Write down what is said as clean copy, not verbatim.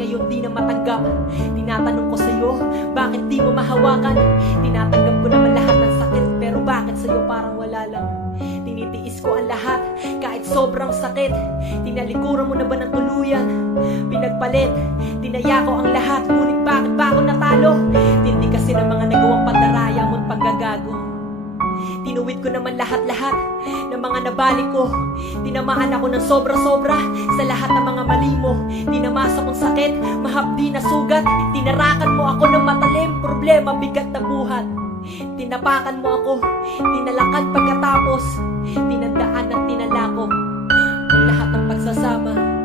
ngayon di na matanggap. Tinatanong ko sa'yo, bakit di mo mahawakan? Tinatanggap ko naman lahat ng sakit, pero bakit sa'yo parang wala lang? Tinitiis ko ang lahat, kahit sobrang sakit. Tinalikuran mo na ba ng tuluyan? Pinagpalit, tinaya ko ang lahat, ngunit bakit ba ako natalo? Tindi kasi ng mga nagawang pandaraya mo't panggagago. Tinuwid ko naman lahat-lahat ng mga nabalik ko. Tinamaan ako ng sobra-sobra sa lahat ng mga mali mo. Tinamasa kong sakit, mahapdi na sugat. Tinarakan mo ako ng matalim, problema, bigat na buhat. Tinapakan mo ako, tinalakan pagkatapos. Tinandaan at tinala ko lahat ng pagsasama.